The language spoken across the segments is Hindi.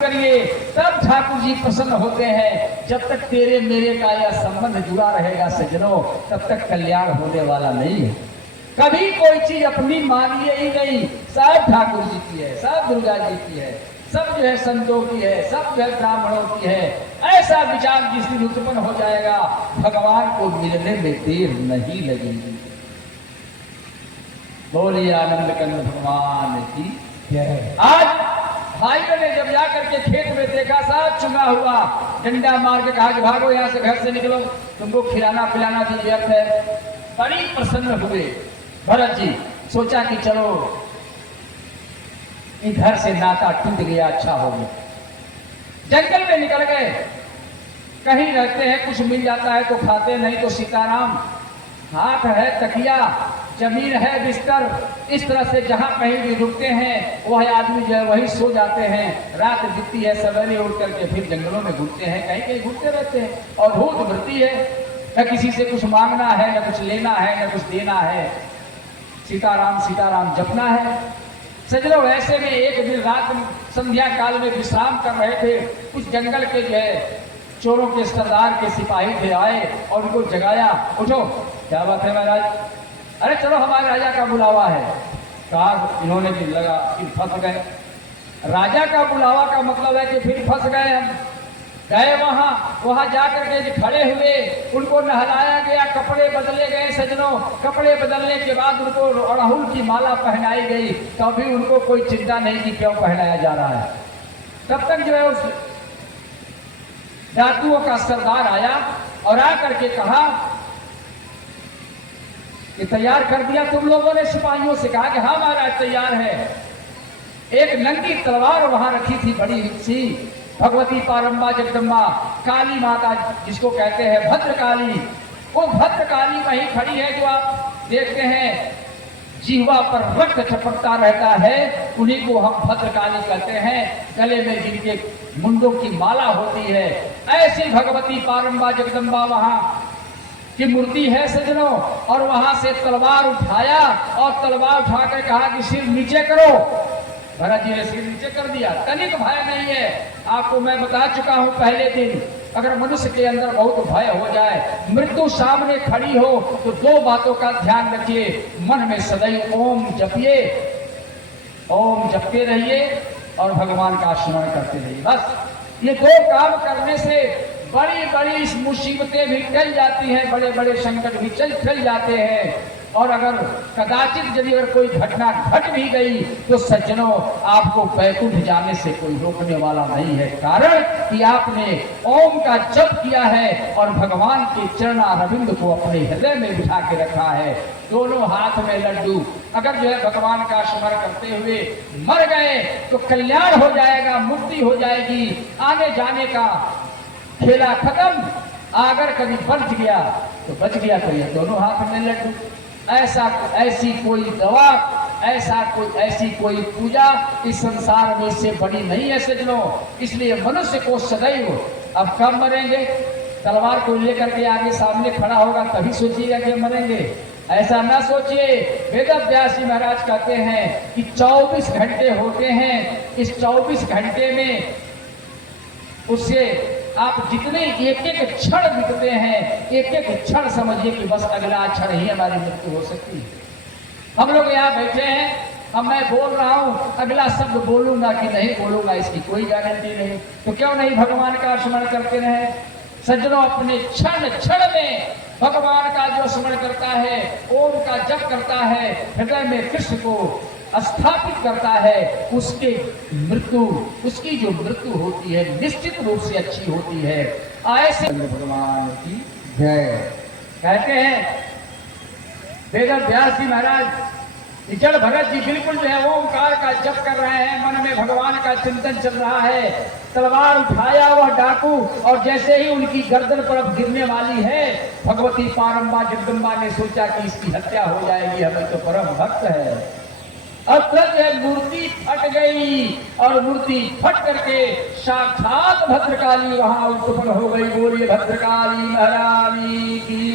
करिए तब ठाकुर जी प्रसन्न होते हैं। जब तक तेरे मेरे का यह संबंध जुड़ा रहेगा सज्जनों, तब तक कल्याण होने वाला नहीं है। कभी कोई चीज अपनी मानिए ही नहीं, सब ठाकुर जी की है, सब दुर्गा जी की है, सब जो है संतों की है, सब जो है ब्राह्मणों की है। ऐसा विचार जिस दिन उत्पन्न हो जाएगा, भगवान को मिलने में देर नहीं लगेगी। बोलिए आनंद कंद भगवान की जय। आज भाइयों ने जब जाकर के खेत में देखा, सब चुना हुआ, डंडा मार के कहा कि भागो यहाँ से, घर से निकलो, तुमको खिलाना पिलाना भी व्यर्थ है। बड़ी प्रसन्न हुए भरत जी। सोचा कि चलो इधर से नाता टूट गया, अच्छा हो गया। जंगल में निकल गए, कहीं रहते हैं, कुछ मिल जाता है तो खाते, नहीं तो सीताराम, हाथ है तकिया, जमीन है बिस्तर, इस तरह से जहां कहीं भी रुकते हैं वह आदमी जो है वही सो जाते हैं। रात बीतती है, सवेरे उठ करके फिर जंगलों में घूमते हैं, कहीं कहीं घूमते रहते हैं। और भूत वृत्ति है, न किसी से कुछ मांगना है, न कुछ लेना है, न कुछ देना है, सीताराम सीताराम जपना है। सजनों, ऐसे में एक दिन रात संध्या काल में विश्राम कर रहे थे, कुछ जंगल के जो है चोरों के सरदार के सिपाही थे, आए और उनको जगाया। उठो, क्या बात है महाराज? अरे चलो, हमारे राजा का बुलावा है। कहा, इन्होंने भी लगा कि फंस गए। राजा का बुलावा का मतलब है कि फिर फंस गए हम। गए वहां जाकर के खड़े हुए, उनको नहलाया गया, कपड़े बदले गए सजनों। कपड़े बदलने के बाद उनको अड़हुल की माला पहनाई गई, तो भी उनको कोई चिंता नहीं कि क्यों पहनाया जा रहा है। तब तक जो है उस डाकुओं का सरदार आया और आकर के कहा कि तैयार कर दिया तुम लोगों ने? सिपाहियों से कहा कि हाँ महाराज तैयार है। एक नंगी तलवार वहां रखी थी, बड़ी सी, भगवती पारंबा जगदम्बा काली माता जिसको कहते हैं भद्रकाली, वो भद्रकाली वहीं खड़ी है जो आप देखते हैं जीवा पर रक्त छपकता रहता है, उन्हीं को हम भद्रकाली कहते हैं। गले में जिनके मुंडों की माला होती है, ऐसी भगवती पारंबा जगदम्बा वहां की मूर्ति है सजनों। और वहां से तलवार उठाया और तलवार उठाकर कहा कि सिर नीचे करो। भरत जी ने सिर नीचे कर दिया। तनिक भय नहीं है, आपको मैं बता चुका हूं पहले दिन, अगर मनुष्य के अंदर बहुत भय हो जाए, मृत्यु सामने खड़ी हो, तो दो बातों का ध्यान रखिए, मन में सदैव ओम जपिए, ओम जपते रहिए और भगवान का स्मरण करते रहिए। बस ये दो काम करने से बड़ी बड़ी इस मुसीबतें भी टल जाती हैं, बड़े बड़े संकट भी टल जाते हैं। और अगर कदाचित यदि अगर कोई घटना घट भी गई तो सज्जनों, आपको बैकुंठ जाने से कोई रोकने वाला नहीं है, कारण कि आपने ओम का जप किया है और भगवान के चरणारविंद को अपने हृदय में बिठा के रखा है। दोनों हाथ में लड्डू, अगर जो है भगवान का स्मरण करते हुए मर गए तो कल्याण हो जाएगा, मुक्ति हो जाएगी, आने जाने का खेला खत्म। अगर कभी बच गया तो बच गया, तो ये दोनों हाथ में लड्डू। ऐसी कोई दवा, ऐसी कोई पूजा इस संसार में इससे बड़ी नहीं है सज्जनों। इसलिए मनुष्य को सदैव, अब कब मरेंगे, तलवार को लेकर के आगे सामने खड़ा होगा तभी सोचिएगा कि मरेंगे, ऐसा ना सोचिए। वेदव्यास जी महाराज कहते हैं कि 24 घंटे होते हैं, इस 24 घंटे में उससे आप जितने एक एक क्षण बीतते हैं, एक एक क्षण समझिए कि बस अगला क्षण ही हमारी मृत्यु हो सकती है। हम लोग यहाँ बैठे हैं, अब मैं बोल रहा हूँ, अगला शब्द बोलूंगा कि नहीं बोलूंगा इसकी कोई गारंटी नहीं। तो क्यों नहीं भगवान का स्मरण करते रहे सज्जनों? अपने क्षण क्षण में भगवान का जो स्मरण करता है, ओम का जप करता है, हृदय में कृष्ण को स्थापित करता है, उसकी जो मृत्यु होती है निश्चित रूप से अच्छी होती है। ऐसे भगवान की जय। कहते हैं वेदव्यास जी महाराज, जड़ भरत जी बिल्कुल जो है ओमकार का जप कर रहे हैं, मन में भगवान का चिंतन चल रहा है। तलवार उठाया वह डाकू, और जैसे ही उनकी गर्दन पर अब गिरने वाली है, भगवती पारंबा जगदम्बा ने सोचा कि इसकी हत्या हो जाएगी, हमें तो परम भक्त है। अब तक मूर्ति फट गई और मूर्ति फट करके साक्षात भद्रकाली वहां उत्पन्न हो गई। बोलिए भद्रकाली महारानी की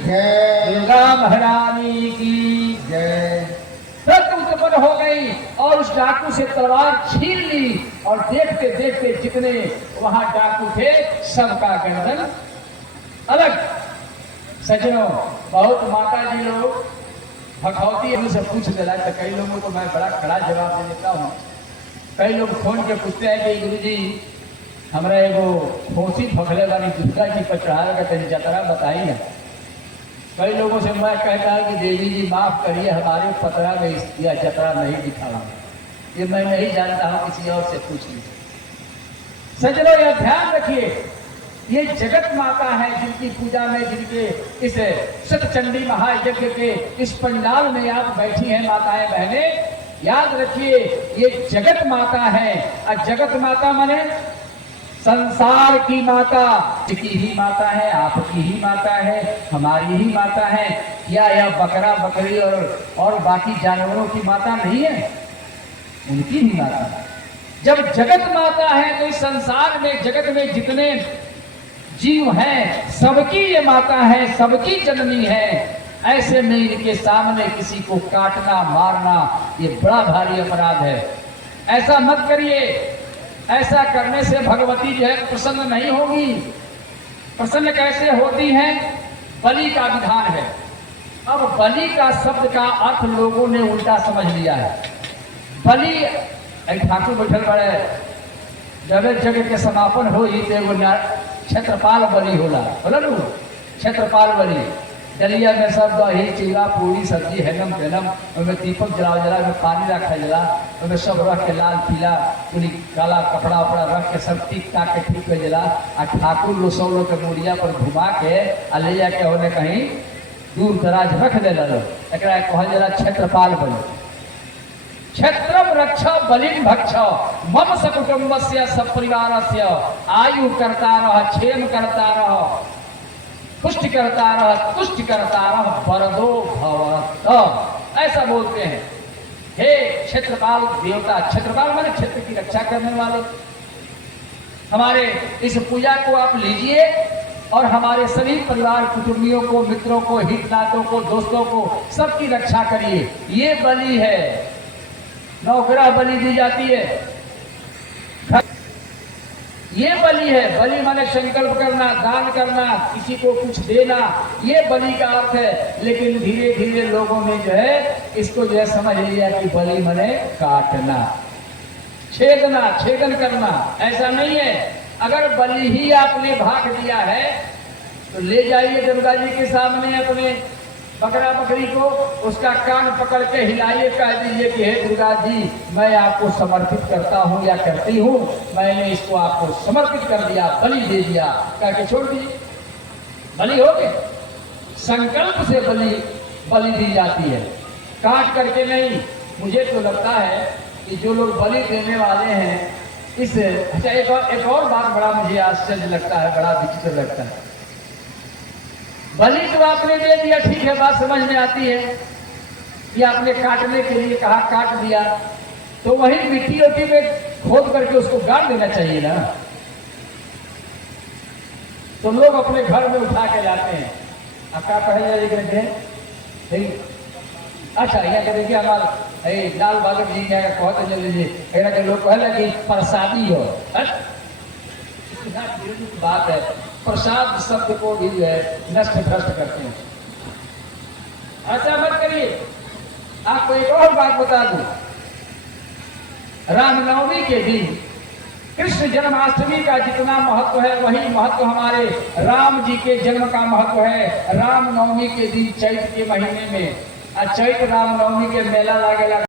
जय, दुर्गा महारानी की जय। तब उत्पन्न हो गई और उस डाकू से तलवार छीन ली और देखते देखते जितने वहां डाकू थे सबका गर्दन अलग। सज्जनों, बहुत माता जी लोग भखौती से पूछ दिला, तो कई लोगों को मैं बड़ा खड़ा जवाब दे देता हूँ। कई लोग फोन के पूछते हैं कि गुरु जी हमारा एगो खोसी भखले वाली दुर्गा जी पर चढ़ा का तेरी जतरा बताई ना। कई लोगों से मैं कहता हूँ कि देवी जी माफ करिए, हमारे पतरा में यह जतरा नहीं दिखाऊंगा, ये मैं नहीं जानता हूँ, किसी और से पूछ लीजिए। सज्जनों, यह ध्यान रखिए, ये जगत माता है जिनकी पूजा में, जिनके इस सतचंडी महायज्ञ के इस पंडाल में आप बैठी हैं माताएं बहनें, याद रखिए ये जगत माता है। और जगत माता माने संसार की माता, की ही माता है, आपकी ही माता है, हमारी ही माता है। क्या यह बकरा बकरी और बाकी जानवरों की माता नहीं है? उनकी ही माता है। जब जगत माता है तो इस संसार में, जगत में जितने जीव हैं सबकी ये माता है, सबकी जननी है। ऐसे में इनके सामने किसी को काटना मारना ये बड़ा भारी अपराध है। ऐसा मत करिए। ऐसा करने से भगवती जो है प्रसन्न नहीं होगी। प्रसन्न कैसे होती हैं? बलि का विधान है। अब बलि का शब्द का अर्थ लोगों ने उल्टा समझ लिया है। बलि ठाकुर बैठल बड़े जब जगह के समापन हो क्षेत्रपाल बलि होला, बोला नु क्षेत्रपाल बलि। डलिया में सब दही चूड़ा पूरी सब्जी हेनम तेनम, उनमें दीपक जला में पानी रखा जला, उनमें सब रख के लाल पीला पूरी काला कपड़ा उपड़ा रख के सब टिक टाक के ठीक हो जला। आ ठाकुर लो सब लोग के मुड़िया पर घुमा के आ ले जाके उन्हें कहीं दूर दराज रख दे लो। एक कहल जला क्षेत्रपाल बलि। क्षेत्रम रक्ष बलिम भक्ष मम सकुटुम्बस्य सपरिवारस्य आयु करता रह, क्षेम करता रह, पुष्टि करता रह, तुष्टि करता रह, वरदो भवत। ऐसा बोलते हैं। हे क्षेत्रपाल देवता, क्षेत्रपाल माने क्षेत्र की रक्षा करने वाले। हमारे इस पूजा को आप लीजिए और हमारे सभी परिवार कुटुंबियों को, मित्रों को, हितनातों को, दोस्तों को सबकी रक्षा करिए। ये बलि है। नौकरा बलि दी जाती है, ये बलि है। बलि माने संकल्प करना, दान करना, किसी को कुछ देना, ये बलि का अर्थ है। लेकिन धीरे धीरे लोगों ने जो है इसको जो है समझ लिया कि बलि माने काटना, छेदना, छेदन करना। ऐसा नहीं है। अगर बलि ही आपने भाग दिया है तो ले जाइए दुर्गा जी के सामने अपने बकरा बकरी को, उसका कान पकड़ के हिलाइए, कह दीजिए कि हे दुर्गा जी मैं आपको समर्पित करता हूँ या करती हूँ, मैंने इसको आपको समर्पित कर दिया, बलि दे दिया, कह के छोड़ दीजिए। बलि हो गए। संकल्प से बलि दी जाती है, काट करके नहीं। मुझे तो लगता है कि जो लोग बलि देने वाले हैं इस अच्छा एक और बात बड़ा मुझे आश्चर्य लगता है, बड़ा विचित्र लगता है। बलि तो आपने दे दिया, ठीक है, बात समझ में आती है कि आपने काटने के लिए कहा, काट दिया, तो वही मिट्टी ओटी में खोद करके उसको गाड़ देना चाहिए ना। तो लोग अपने घर में उठा के लाते हैं। क्या पहले कहते हैं? अच्छा यहाँ के देखिए हमारे लाल बालक जी क्या कहते चल लीजिए के लोग कहला कि प्रसादी हो। बात है, प्रसाद शब्द को भी जो है नष्ट भ्रष्ट करते हैं। ऐसा मत करिए। आपको एक और बात बता दूं, रामनवमी के दिन कृष्ण जन्माष्टमी का जितना महत्व है वही महत्व हमारे राम जी के जन्म का महत्व है। रामनवमी के दिन चैत के महीने में चैत रामनवमी के मेला लागेला।